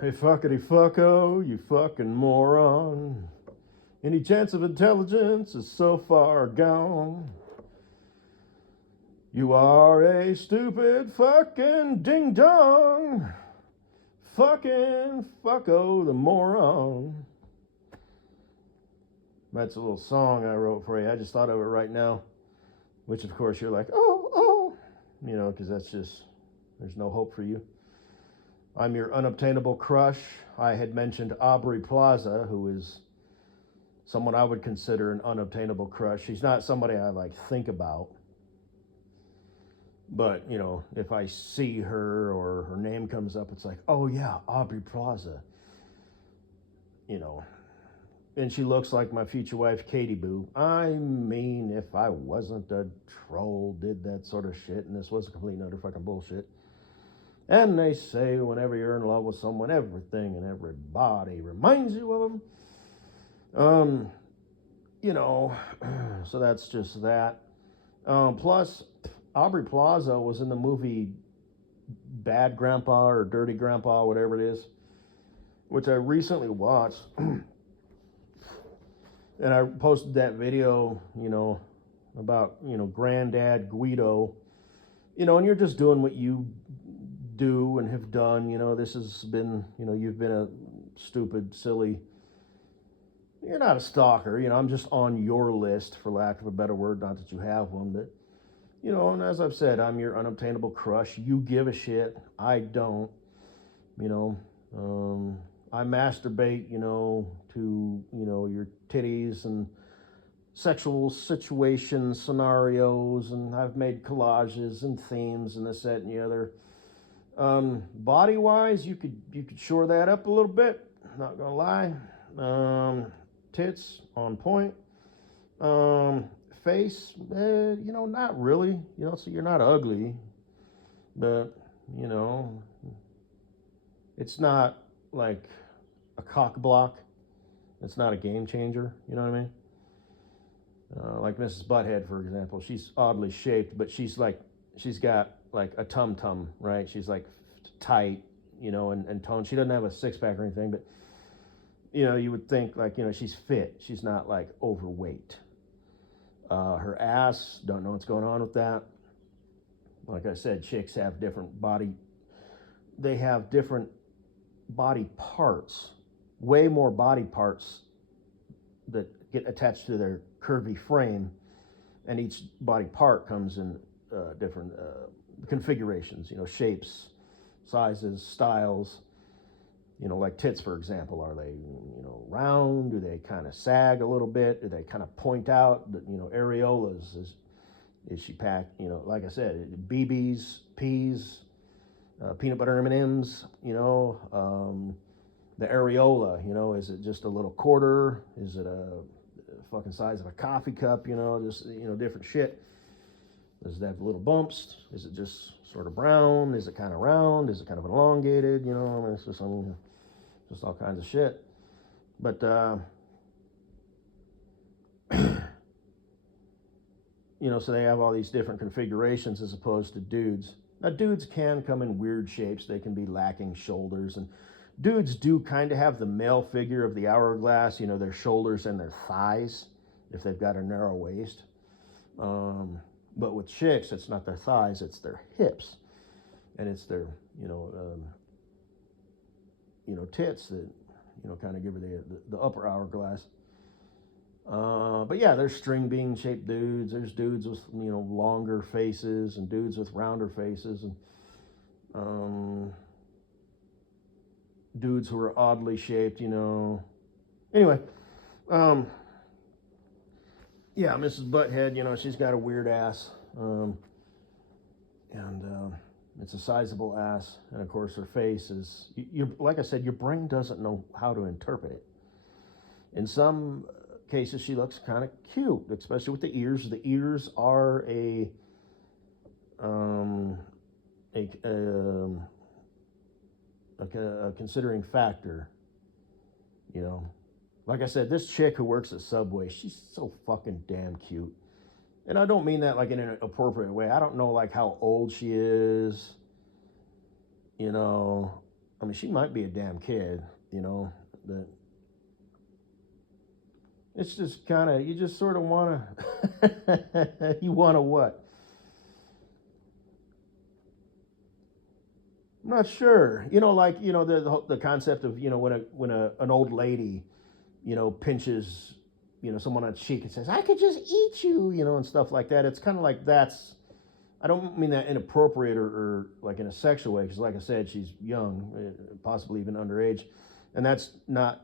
Hey, fuckity fucko, you fucking moron. Any chance of intelligence is so far gone. You are a stupid fucking ding dong. Fucking fucko the moron. That's a little song I wrote for you. I just thought of it right now. Which, of course, you're like, oh, because that's just, there's no hope for you. I'm your unobtainable crush. I had mentioned Aubrey Plaza, who is someone I would consider an unobtainable crush. She's not somebody I think about. But, if I see her or her name comes up, it's like, oh yeah, Aubrey Plaza. And she looks like my future wife, Katie Boo. I mean, if I wasn't a troll, did that sort of shit, and this was a complete and utter fucking bullshit. And they say whenever you're in love with someone, everything and everybody reminds you of them. So that's just that. Plus, Aubrey Plaza was in the movie Bad Grandpa or Dirty Grandpa, whatever it is, which I recently watched. And I posted that video, about, Granddad Guido, and you're just doing what you do and have done. This has been, you've been a stupid, silly, you're not a stalker. I'm just on your list, for lack of a better word, not that you have one, but, and as I've said, I'm your unobtainable crush. You give a shit. I don't, I masturbate, to, your titties and sexual situations, scenarios, and I've made collages and themes and this, that, and the other. Body-wise, you could shore that up a little bit. Not gonna lie. Tits on point. Face, not really. So you're not ugly, but it's not like a cock block. It's not a game changer. You know what I mean? Like Mrs. Butthead, for example. She's oddly shaped, but she's got like a tum-tum, right? She's like tight, and toned. She doesn't have a six-pack or anything, but, you would think she's fit. She's not like overweight. Her ass, don't know what's going on with that. Like I said, chicks have different body parts, way more body parts that get attached to their curvy frame, and each body part comes in different configurations, shapes, sizes, styles. Like tits, for example, are they, round? Do they kind of sag a little bit? Do they kind of point out? Areolas, is she packed? Like I said, BBs, P's, peanut butter M&Ms, the areola, is it just a little quarter? Is it a fucking size of a coffee cup? Just, different shit. Does it have little bumps? Is it just sort of brown? Is it kind of round? Is it kind of elongated? It's just all kinds of shit. But, so they have all these different configurations as opposed to dudes. Now, dudes can come in weird shapes. They can be lacking shoulders, and dudes do kind of have the male figure of the hourglass, their shoulders and their thighs, if they've got a narrow waist. But with chicks, it's not their thighs, it's their hips. And it's their, tits that, kind of give her the upper hourglass. But yeah, there's string bean shaped dudes. There's dudes with, longer faces, and dudes with rounder faces, and dudes who are oddly shaped, Anyway, yeah, Mrs. Butthead, she's got a weird ass, and it's a sizable ass, and of course her face is, like I said, your brain doesn't know how to interpret it. In some cases, she looks kind of cute, especially with the ears. The ears are a considering factor, Like I said, this chick who works at Subway, she's so fucking damn cute. And I don't mean that like in an appropriate way. I don't know like how old she is, I mean, she might be a damn kid, you know, but it's just kind of, you just sort of want to, you want to what? I'm not sure. You know, like, you know, the concept of, you know, when an old lady, you know, pinches, you know, someone on the cheek and says, I could just eat you, you know, and stuff like that. It's kind of like that's, I don't mean that inappropriate or like in a sexual way, because like I said, she's young, possibly even underage, and that's not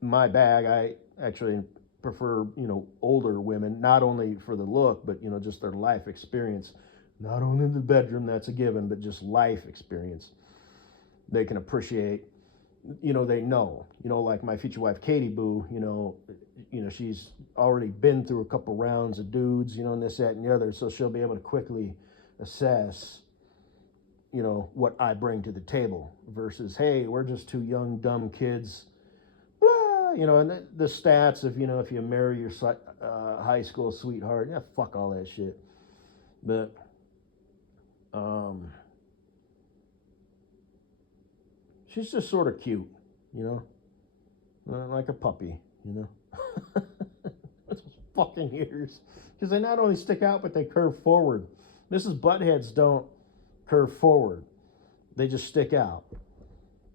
my bag. I actually prefer, you know, older women, not only for the look, but, you know, just their life experience. Not only in the bedroom, that's a given, but just life experience. They can appreciate, you know, they know, you know, like my future wife, Katie Boo, you know, she's already been through a couple rounds of dudes, you know, and this, that, and the other. So she'll be able to quickly assess, you know, what I bring to the table versus, hey, we're just two young, dumb kids, blah, you know, and the stats of, you know, if you marry your high school sweetheart, yeah, fuck all that shit. But, she's just sort of cute, you know, like a puppy, you know. Those fucking ears, because they not only stick out but they curve forward. Mrs. Buttheads don't curve forward; they just stick out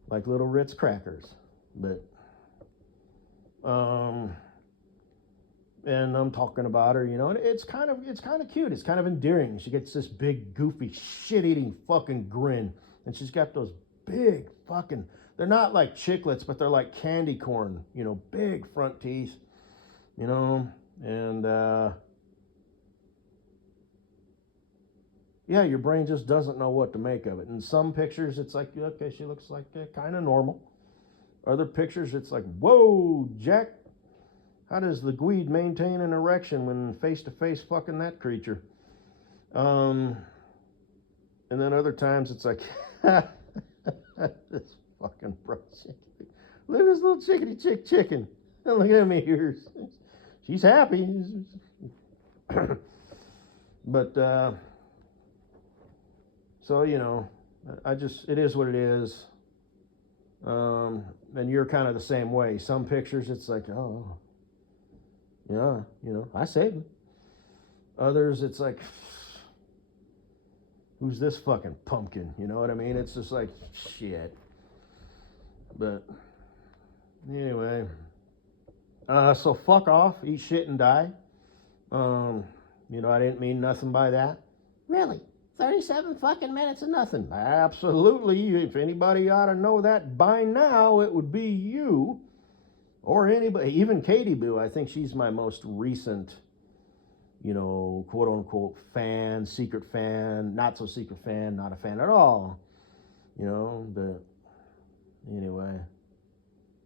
like little Ritz crackers. But, and I'm talking about her, you know, and it's kind of cute. It's kind of endearing. She gets this big, goofy, shit-eating fucking grin, and she's got those big fucking, they're not like chiclets, but they're like candy corn, you know, big front teeth, you know, and yeah, your brain just doesn't know what to make of it. In some pictures, it's like, okay, she looks like kind of normal. Other pictures, it's like, whoa, Jack, how does the Gweed maintain an erection when face-to-face fucking that creature? And then other times, it's like, this fucking bro chicken. Look at this little chickadee chicken. Look at me here. She's happy. But, so, you know, it is what it is. And you're kind of the same way. Some pictures, it's like, oh, yeah, you know, I saved it. Others, it's like, who's this fucking pumpkin? You know what I mean? It's just like, shit. But, anyway. So fuck off, eat shit and die. You know, I didn't mean nothing by that. Really? 37 fucking minutes of nothing. Absolutely. If anybody ought to know that by now, it would be you. Or anybody, even Katie Boo. I think she's my most recent, you know, quote unquote fan, secret fan, not so secret fan, not a fan at all. You know, but anyway.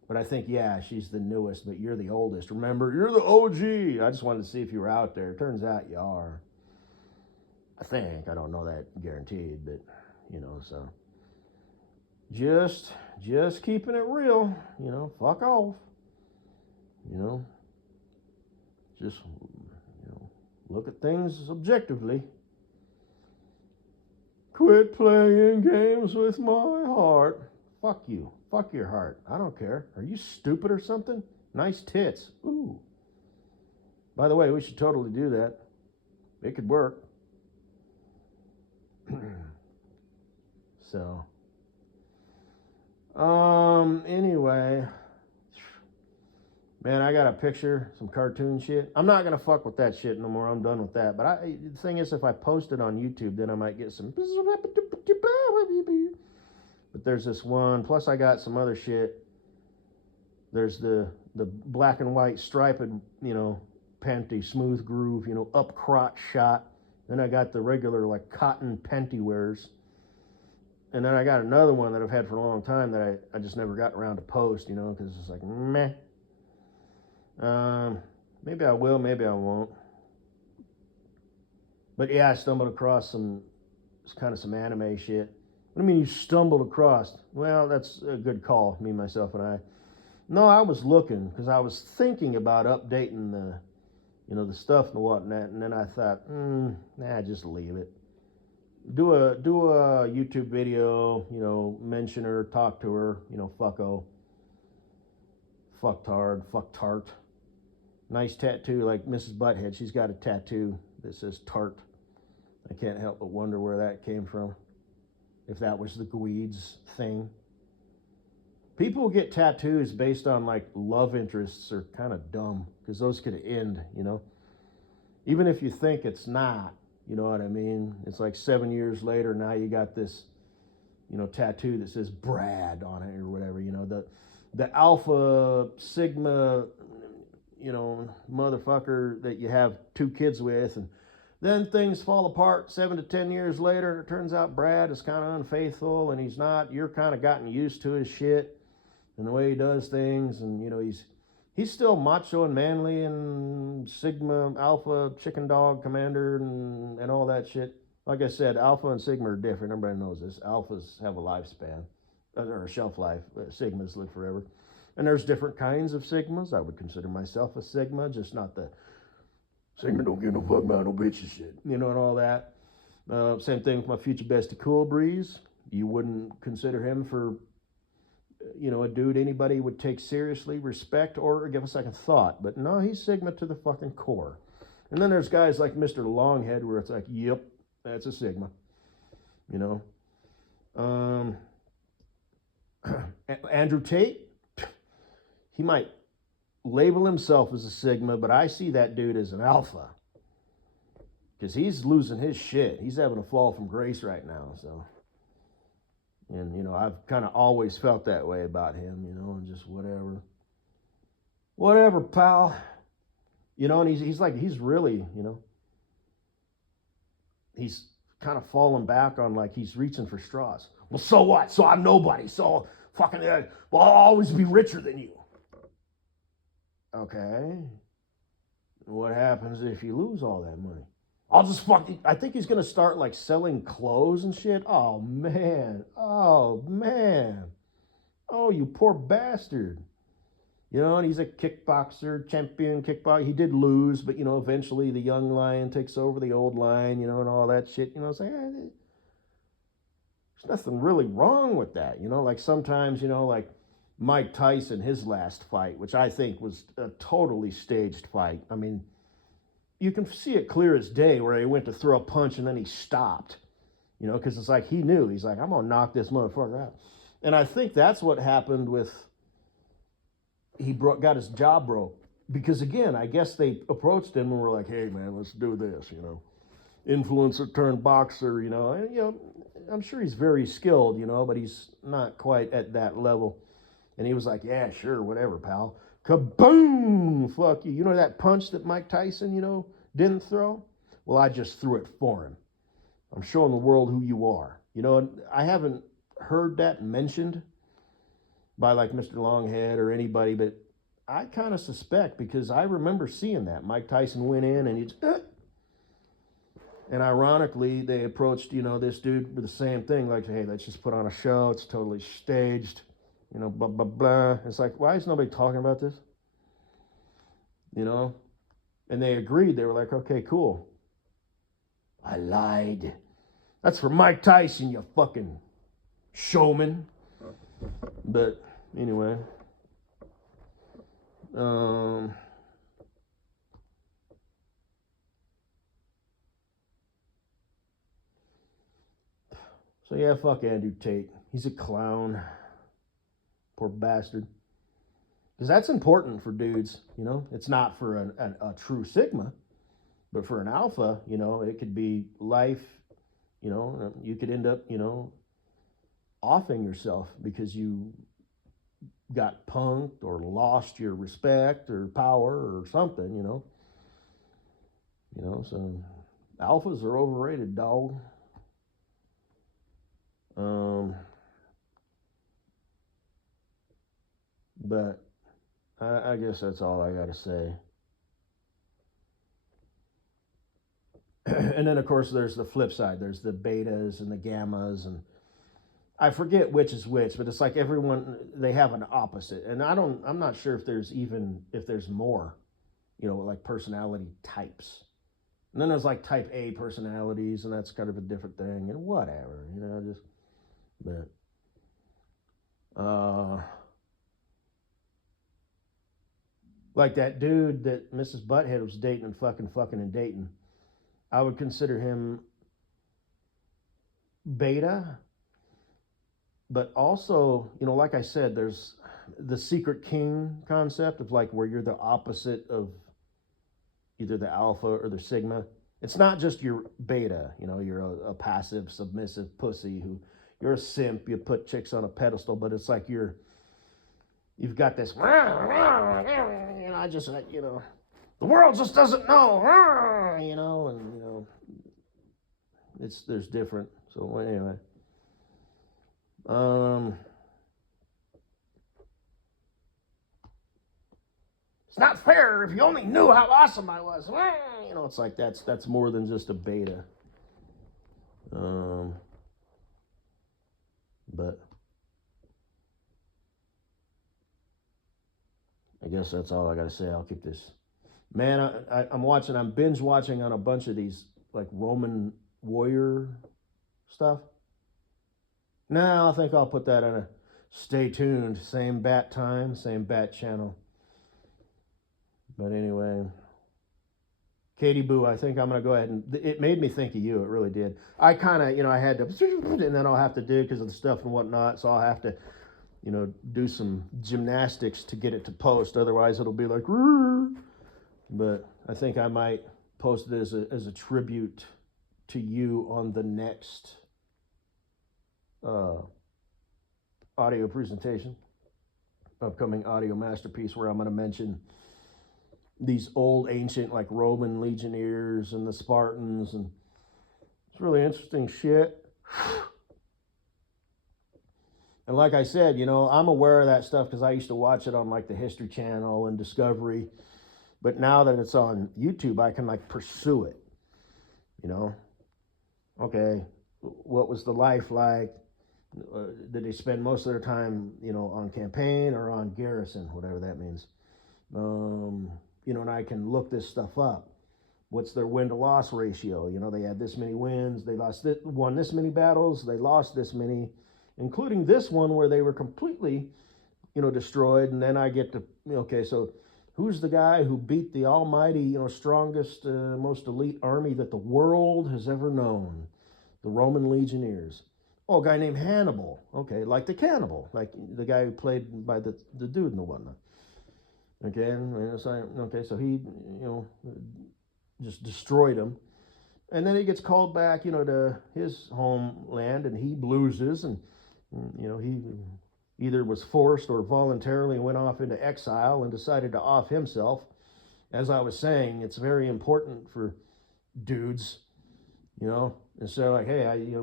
But I think, yeah, she's the newest, but you're the oldest. Remember, you're the OG. I just wanted to see if you were out there. Turns out you are. I think. I don't know that guaranteed, but, you know, so. Just keeping it real. You know, fuck off. You know, just, you know, look at things objectively. Quit playing games with my heart. Fuck you. Fuck your heart. I don't care. Are you stupid or something? Nice tits. Ooh. By the way, we should totally do that. It could work. So. Anyway. Man, I got a picture, some cartoon shit. I'm not going to fuck with that shit no more. I'm done with that. But the thing is, if I post it on YouTube, then I might get some... But there's this one. Plus, I got some other shit. There's the black and white striped, you know, panty, smooth groove, you know, up crotch shot. Then I got the regular, like, cotton panty wears. And then I got another one that I've had for a long time that I just never got around to post, you know, because it's like, meh. Maybe I will, maybe I won't. But yeah, I stumbled across some anime shit. What do you mean you stumbled across? Well, that's a good call, me, myself, and I. No, I was looking because I was thinking about updating the stuff and whatnot, and then I thought, just leave it. do a YouTube video, you know, mention her, talk to her, you know, fucko, fucktard, fucktart. Nice tattoo, like Mrs. Butthead. She's got a tattoo that says tart. I can't help but wonder where that came from. If that was the Gweeds thing. People get tattoos based on like love interests are kind of dumb because those could end, you know. Even if you think it's not, you know what I mean? It's like 7 years later, now you got this, you know, tattoo that says Brad on it or whatever, you know, the alpha sigma, you know, motherfucker that you have 2 kids with, and then things fall apart 7 to 10 years later. It turns out Brad is kind of unfaithful and he's not. You're kind of gotten used to his shit and the way he does things, and you know, he's still macho and manly and sigma alpha chicken dog commander and all that shit. Like I said, alpha and sigma are different. Everybody knows this. Alphas have a lifespan or a shelf life. Sigmas live forever. And there's different kinds of sigmas. I would consider myself a sigma, just not the sigma don't give no fuck about no bitches shit, you know, and all that. Same thing with my future bestie Cool Breeze. You wouldn't consider him for, you know, a dude anybody would take seriously, respect, or give a second thought. But no, he's sigma to the fucking core. And then there's guys like Mr. Longhead where it's like, yep, that's a sigma, you know. Andrew Tate, he might label himself as a sigma, but I see that dude as an alpha because he's losing his shit. He's having a fall from grace right now. So, and you know, I've kind of always felt that way about him, you know, and just whatever, pal, you know. And he's really, you know, he's kind of falling back on, like, he's reaching for straws. Well, so what? So I'm nobody. So fucking, well, I'll always be richer than you. Okay. What happens if you lose all that money? I think he's going to start like selling clothes and shit. Oh, man. Oh, man. Oh, you poor bastard. You know, and he's a kickboxer, champion kickboxer. He did lose, but, you know, eventually the young lion takes over the old lion, you know, and all that shit. You know, it's like, there's nothing really wrong with that. You know, like sometimes, you know, like Mike Tyson, his last fight, which I think was a totally staged fight. I mean, you can see it clear as day where he went to throw a punch and then he stopped, you know, because it's like he knew. He's like, I'm going to knock this motherfucker out. And I think that's what happened with, got his jaw broke. Because again, I guess they approached him and were like, hey, man, let's do this, you know. Influencer turned boxer, you know. And, you know, I'm sure he's very skilled, you know, but he's not quite at that level. And he was like, yeah, sure, whatever, pal. Kaboom! Fuck you. You know that punch that Mike Tyson, you know, didn't throw? Well, I just threw it for him. I'm showing the world who you are. You know, I haven't heard that mentioned by like Mr. Longhead or anybody, but I kind of suspect because I remember seeing that. Mike Tyson went in and he's... And ironically, they approached, you know, this dude with the same thing, like, hey, let's just put on a show. It's totally staged. You know, blah, blah, blah. It's like, why is nobody talking about this? You know? And they agreed. They were like, okay, cool. I lied. That's for Mike Tyson, you fucking showman. But anyway. So yeah, fuck Andrew Tate. He's a clown. Poor bastard. Because that's important for dudes, you know. It's not for a true sigma, but for an alpha, you know, it could be life, you know. You could end up, you know, offing yourself because you got punked or lost your respect or power or something, you know. You know, so alphas are overrated, dog. But I guess that's all I got to say. And then, of course, there's the flip side. There's the betas and the gammas, and I forget which is which, but it's like everyone, they have an opposite. And I'm not sure if there's more, you know, like personality types. And then there's like type A personalities, and that's kind of a different thing, and whatever, just, but, like that dude that Mrs. Butthead was dating and fucking and dating. I would consider him beta, but also, like I said, there's the secret king concept of like where you're the opposite of either the alpha or the sigma. It's not just your beta, you're a passive, submissive pussy who you're a simp, you put chicks on a pedestal, but it's like you've got this, I just, the world just doesn't know, and there's different. So anyway, it's not fair if you only knew how awesome I was. It's like that's more than just a beta. But I guess that's all I got to say. I'll keep this. Man, I'm binge watching on a bunch of these like Roman warrior stuff. Now I think I'll put that on a stay tuned. Same bat time, same bat channel. But anyway, Katie Boo, I think I'm going to go ahead and, it made me think of you. It really did. I kind of, I had to, and then I'll have to do because of the stuff and whatnot. So I'll have to, do some gymnastics to get it to post. Otherwise it'll be like, rrr. But I think I might post it as a tribute to you on the next audio presentation, upcoming audio masterpiece, where I'm going to mention these old ancient like Roman legionnaires and the Spartans, and it's really interesting shit. And like I said, I'm aware of that stuff because I used to watch it on like the History Channel and Discovery. But now that it's on YouTube, I can like pursue it. Okay, what was the life like? Did they spend most of their time, on campaign or on garrison, whatever that means? And I can look this stuff up. What's their win-to-loss ratio? They had this many wins, they won this many battles, they lost this many, including this one where they were completely, destroyed. And then I get to, okay, so who's the guy who beat the almighty, strongest, most elite army that the world has ever known? The Roman legionnaires. Oh, a guy named Hannibal. Okay, like the cannibal, like the guy who played by the dude and the whatnot. Okay, so he, just destroyed him. And then he gets called back, to his homeland, and he loses, and, he either was forced or voluntarily went off into exile and decided to off himself. As I was saying, it's very important for dudes, and so like, hey,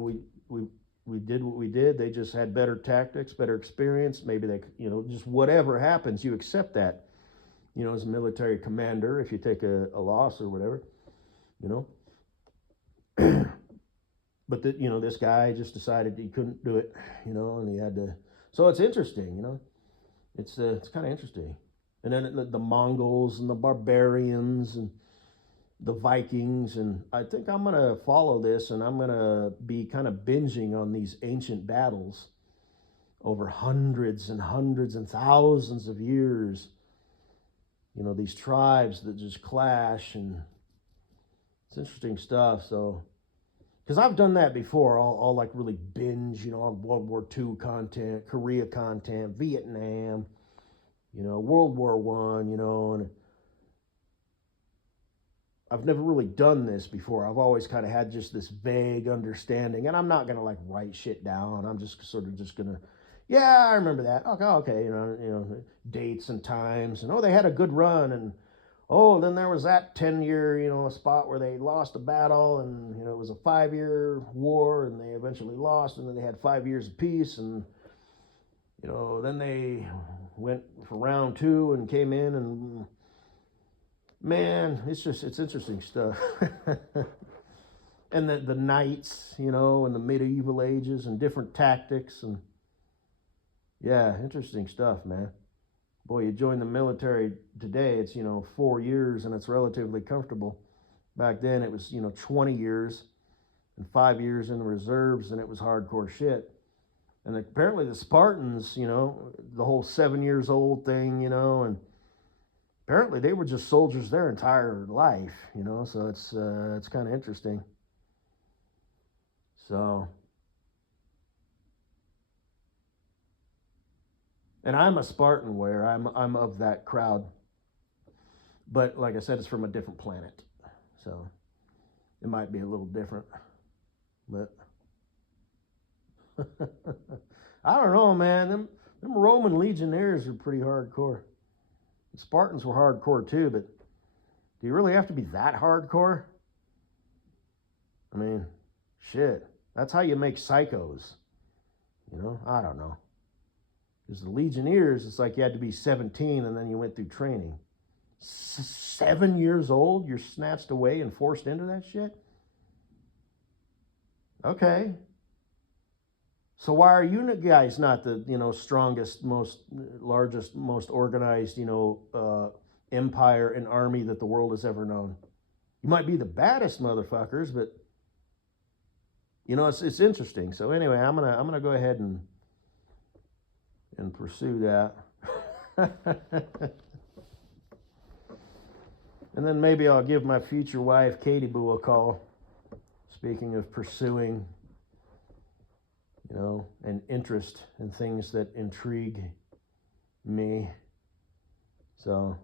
we did what we did. They just had better tactics, better experience. Maybe they, just whatever happens, you accept that, as a military commander, if you take a loss or whatever, But this guy just decided he couldn't do it, and he had to. So it's interesting, it's kind of interesting. And then the Mongols and the barbarians and the Vikings, and I think I'm gonna follow this, and I'm gonna be kind of binging on these ancient battles over hundreds and hundreds and thousands of years. These tribes that just clash, and it's interesting stuff. So, because I've done that before, I'll like really binge, on World War II content, Korea content, Vietnam, World War I, and I've never really done this before. I've always kind of had just this vague understanding, and I'm not gonna like write shit down. I'm just sort of just gonna, yeah, I remember that. Okay, dates and times, and they had a good run, and then there was that 10-year, spot where they lost a battle, and it was a 5-year war, and they eventually lost, and then they had 5 years of peace, and then they went for round 2 and came in, and man, it's interesting stuff. And the knights, in the medieval ages, and different tactics, and yeah, interesting stuff, man. Boy, you join the military today, it's 4 years, and it's relatively comfortable. Back then it was, 20 years and 5 years in the reserves, and it was hardcore shit. And apparently the Spartans, the whole 7 years old thing, and apparently they were just soldiers their entire life, so it's kind of interesting. So, and I'm a Spartan warrior. I'm of that crowd, but like I said, it's from a different planet, so it might be a little different, but I don't know, man. Them Roman legionnaires are pretty hardcore. The Spartans were hardcore too, but do you really have to be that hardcore? I mean, shit. That's how you make psychos. I don't know. Because the legionnaires, it's like you had to be 17 and then you went through training. 7 years old, you're snatched away and forced into that shit? Okay. So why are you guys not the, strongest, most largest, most organized, empire and army that the world has ever known? You might be the baddest motherfuckers, but it's interesting. So anyway, I'm gonna go ahead and pursue that. And then maybe I'll give my future wife Katie Boo a call. Speaking of pursuing, an interest in things that intrigue me. So